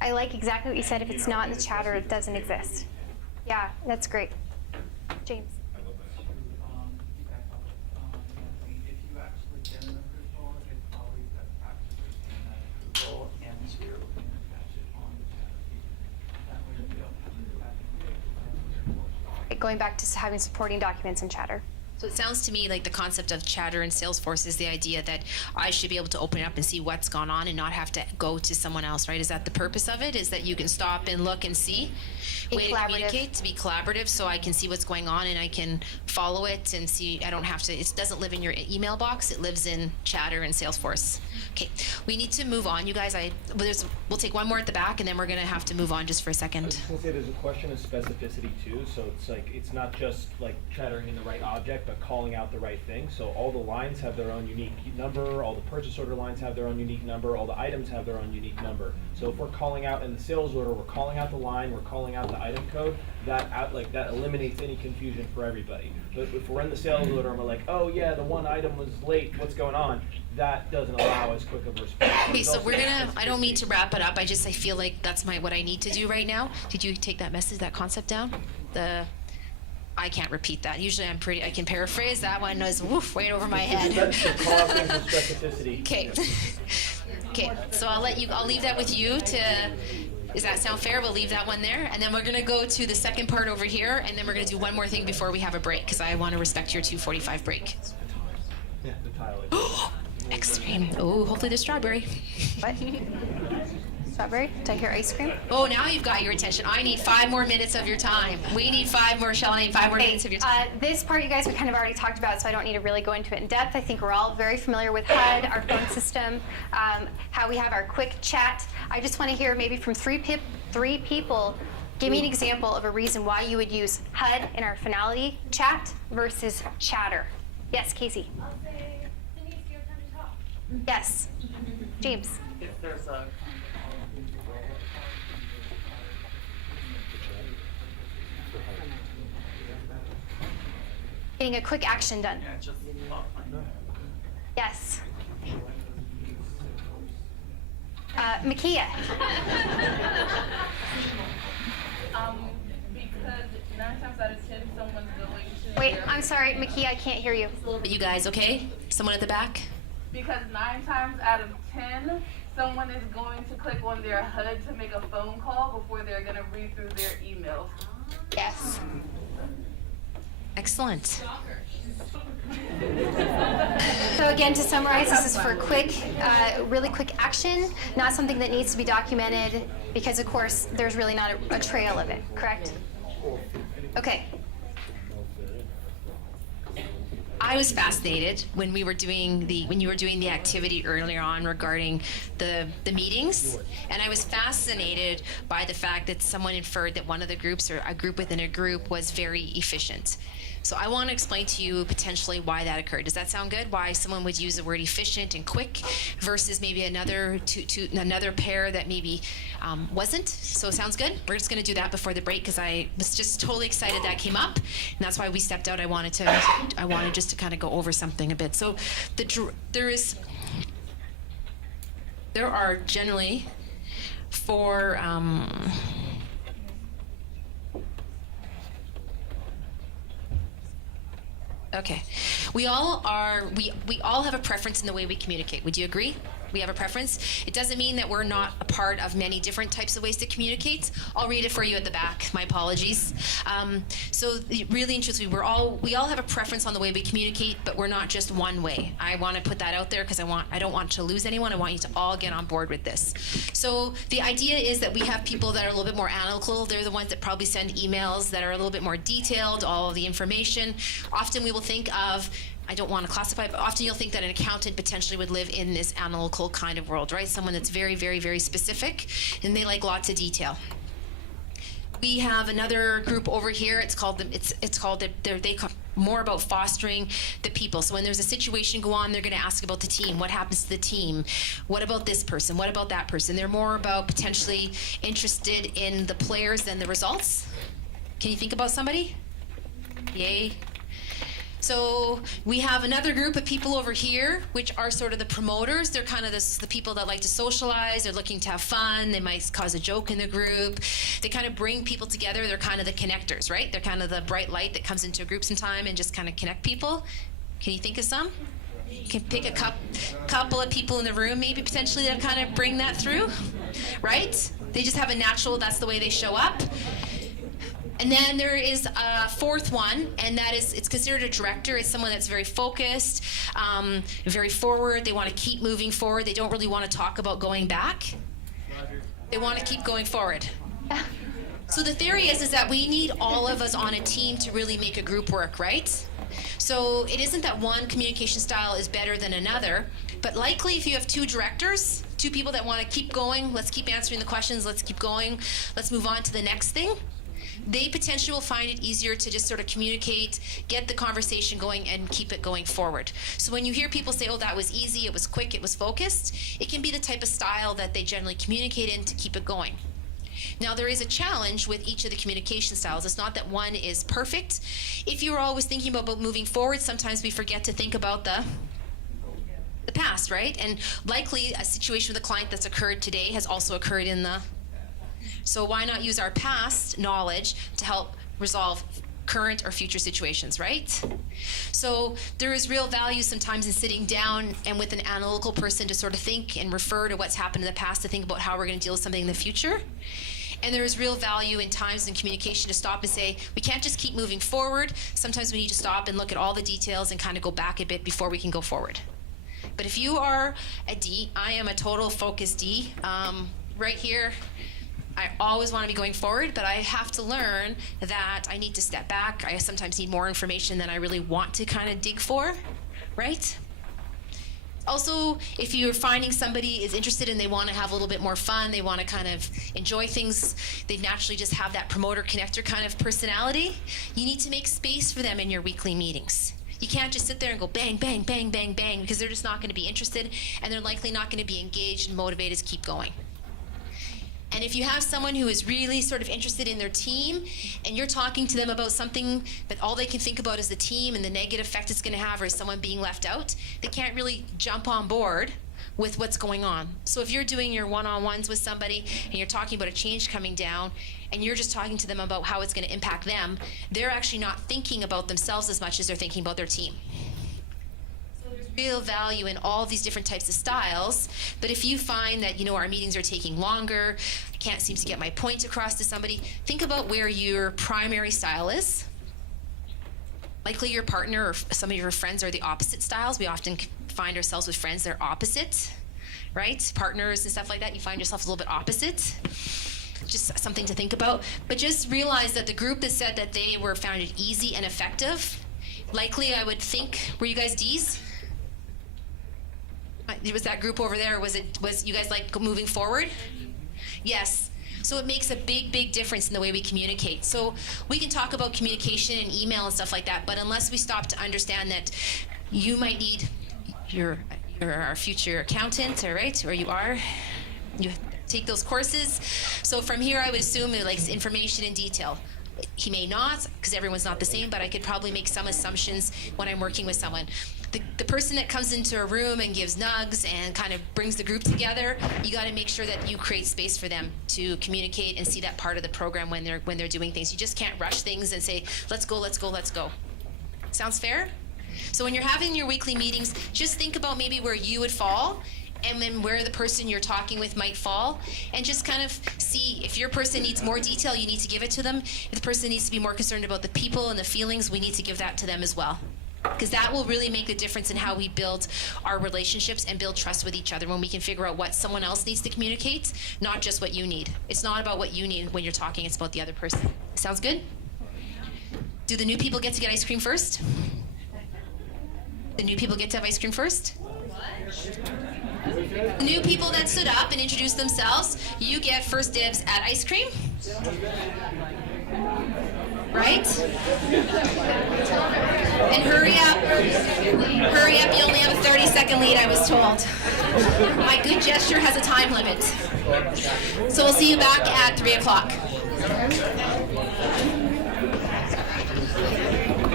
I like exactly what you said. If it's not in the chatter, it doesn't exist. Yeah, that's great. James. If you actually get an approval, it's always best practice to send that approval and share it and attach it on the chat feed. That way you don't have to go back and Going back to having supporting documents in chatter. So it sounds to me like the concept of chatter in Salesforce is the idea that I should be able to open it up and see what's gone on and not have to go to someone else, right? Is that the purpose of it? Is that you can stop and look and see? Way to communicate, to be collaborative, so I can see what's going on and I can follow it and see. I don't have to, it doesn't live in your email box, it lives in chatter in Salesforce. Okay, we need to move on, you guys. We'll take one more at the back and then we're gonna have to move on just for a second. I was gonna say there's a question of specificity too, so it's like, it's not just like chattering in the right object, but calling out the right thing. So all the lines have their own unique number, all the purchase order lines have their own unique number, all the items have their own unique number. So if we're calling out in the sales order, we're calling out the line, we're calling out the item code, that eliminates any confusion for everybody. But if we're in the sales order and we're like, oh yeah, the one item was late, what's going on? That doesn't allow as quick of a response. Okay, so we're gonna, I don't mean to wrap it up, I feel like that's what I need to do right now. Did you take that message, that concept down? I can't repeat that. Usually I can paraphrase. That one was woof, right over my head. Call out things with specificity. Okay. Okay, so I'll leave that with you does that sound fair? We'll leave that one there. And then we're gonna go to the second part over here, and then we're gonna do one more thing before we have a break, because I wanna respect your 2:45 break. Yeah, the tile. Ice cream. Oh, hopefully there's strawberry. What? Strawberry? Did I hear ice cream? Oh, now you've got your attention. I need 5 more minutes of your time. We need 5 more, Shell. I need 5 more minutes of your time. This part you guys we kind of already talked about, so I don't need to really go into it in depth. I think we're all very familiar with HUD, our phone system, how we have our quick chat. I just want to hear maybe from three people, give me an example of a reason why you would use HUD in our finality chat versus chatter. Yes, Casey. I'll say, Denise, do you have time to talk? Yes. James. if there's a Getting a quick action done. yeah, just Yes. Makia. Because 9 times out of 10, someone's going to. Wait, I'm sorry, Makia, I can't hear you. But you guys, okay? Someone at the back? Because 9 times out of 10, someone is going to click on their HUD to make a phone call before they're going to read through their emails. Yes. Excellent. So again, to summarize, this is for quick, really quick action, not something that needs to be documented because, of course, there's really not a trail of it, correct? Okay. I was fascinated when you were doing the activity earlier on regarding the meetings, and I was fascinated by the fact that someone inferred that one of the groups or a group within a group was very efficient. So I want to explain to you potentially why that occurred. Does that sound good? Why someone would use the word efficient and quick versus maybe another pair that maybe wasn't? So it sounds good. We're just going to do that before the break because I was just totally excited that came up, and that's why we stepped out. I wanted just to kind of go over something a bit. So there are generally 4. Okay. We all have a preference in the way we communicate. Would you agree? We have a preference. It doesn't mean that we're not a part of many different types of ways to communicate. I'll read it for you at the back. My apologies. So really and truthfully, we all have a preference on the way we communicate, but we're not just one way. I want to put that out there because I don't want to lose anyone. I want you to all get on board with this. So the idea is that we have people that are a little bit more analytical. They're the ones that probably send emails that are a little bit more detailed, all of the information. Often we will think of, I don't want to classify, but often you'll think that an accountant potentially would live in this analytical kind of world, right? Someone that's very, very, very specific, and they like lots of detail. We have another group over here. They come more about fostering the people. So when there's a situation go on, they're going to ask about the team. What happens to the team? What about this person? What about that person? They're more about potentially interested in the players than the results. Can you think about somebody? Yay. So we have another group of people over here, which are sort of the promoters. They're kind of the people that like to socialize. They're looking to have fun. They might cause a joke in the group. They kind of bring people together. They're kind of the connectors, right? They're kind of the bright light that comes into a group sometime and just kind of connect people. Can you think of some? You can pick a couple of people in the room, maybe potentially that kind of bring that through, right? They just have a natural, that's the way they show up. And then there is a fourth one, and that is, it's considered a director. It's someone that's very focused, very forward. They want to keep moving forward. They don't really want to talk about going back. They want to keep going forward. So the theory is that we need all of us on a team to really make a group work, right? So it isn't that one communication style is better than another, but likely if you have two directors, two people that want to keep going, let's keep answering the questions, let's keep going, let's move on to the next thing, they potentially will find it easier to just sort of communicate, get the conversation going, and keep it going forward. So when you hear people say, oh, that was easy, it was quick, it was focused, it can be the type of style that they generally communicate in to keep it going. Now, there is a challenge with each of the communication styles. It's not that one is perfect. If you're always thinking about moving forward, sometimes we forget to think about the past, right? And likely a situation with a client that's occurred today has also occurred in the... So why not use our past knowledge to help resolve current or future situations, right? So there is real value sometimes in sitting down and with an analytical person to sort of think and refer to what's happened in the past to think about how we're going to deal with something in the future. And there is real value in times in communication to stop and say, we can't just keep moving forward. Sometimes we need to stop and look at all the details and kind of go back a bit before we can go forward. But if you are a D, I am a total focus D. Right here, I always want to be going forward, but I have to learn that I need to step back. I sometimes need more information than I really want to kind of dig for, right? Also, if you're finding somebody is interested and they want to have a little bit more fun, they want to kind of enjoy things, they naturally just have that promoter connector kind of personality, you need to make space for them in your weekly meetings. You can't just sit there and go bang, bang, bang, bang, bang, because they're just not going to be interested, and they're likely not going to be engaged and motivated to keep going. And if you have someone who is really sort of interested in their team and you're talking to them about something but all they can think about is the team and the negative effect it's going to have or is someone being left out, they can't really jump on board with what's going on. So if you're doing your one-on-ones with somebody and you're talking about a change coming down and you're just talking to them about how it's going to impact them, they're actually not thinking about themselves as much as they're thinking about their team. Real value in all these different types of styles, but if you find that, our meetings are taking longer, I can't seem to get my point across to somebody, think about where your primary style is. Likely your partner or some of your friends are the opposite styles. We often find ourselves with friends that are opposite, right? Partners and stuff like that, you find yourself a little bit opposite. Just something to think about. But just realize that the group that said that they found it easy and effective, likely I would think, were you guys Ds? Was that group over there, was you guys like moving forward? Yes. So it makes a big, big difference in the way we communicate. So we can talk about communication and email and stuff like that, but unless we stop to understand that you might need you're our future accountant, all right, or you take those courses. So from here, I would assume it likes information in detail. He may not, because everyone's not the same, but I could probably make some assumptions when I'm working with someone. The person that comes into a room and gives nugs and kind of brings the group together, you got to make sure that you create space for them to communicate and see that part of the program when they're doing things. You just can't rush things and say, let's go, let's go, let's go. Sounds fair? So when you're having your weekly meetings, just think about maybe where you would fall and then where the person you're talking with might fall, and just kind of see if your person needs more detail, you need to give it to them. If the person needs to be more concerned about the people and the feelings, we need to give that to them as well. Because that will really make a difference in how we build our relationships and build trust with each other, when we can figure out what someone else needs to communicate, not just what you need. It's not about what you need when you're talking, it's about the other person. Sounds good? Do the new people get to get ice cream first? The new people get to have ice cream first? The new people that stood up and introduced themselves, you get first dibs at ice cream. Right? And hurry up, you only have a 30-second lead, I was told. My good gesture has a time limit. So we'll see you back at 3 o'clock.